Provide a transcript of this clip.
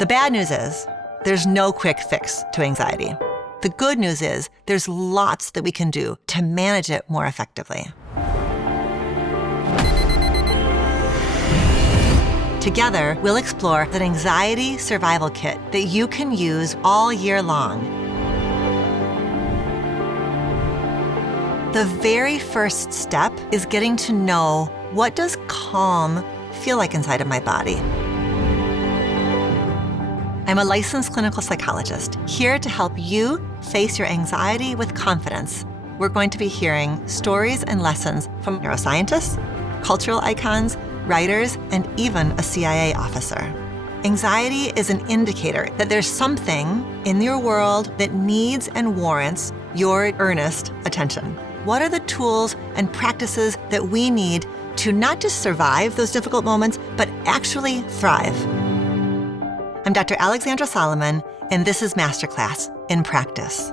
The bad news is there's no quick fix to anxiety. The good news is there's lots that we can do to manage it more effectively. Together, we'll explore an anxiety survival kit that you can use all year long. The very first step is getting to know, what does calm feel like inside of my body? I'm a licensed clinical psychologist, here to help you face your anxiety with confidence. We're going to be hearing stories and lessons from neuroscientists, cultural icons, writers, and even a CIA officer. Anxiety is an indicator that there's something in your world that needs and warrants your earnest attention. What are the tools and practices that we need to not just survive those difficult moments, but actually thrive? I'm Dr. Alexandra Solomon, and this is MasterClass in Practice.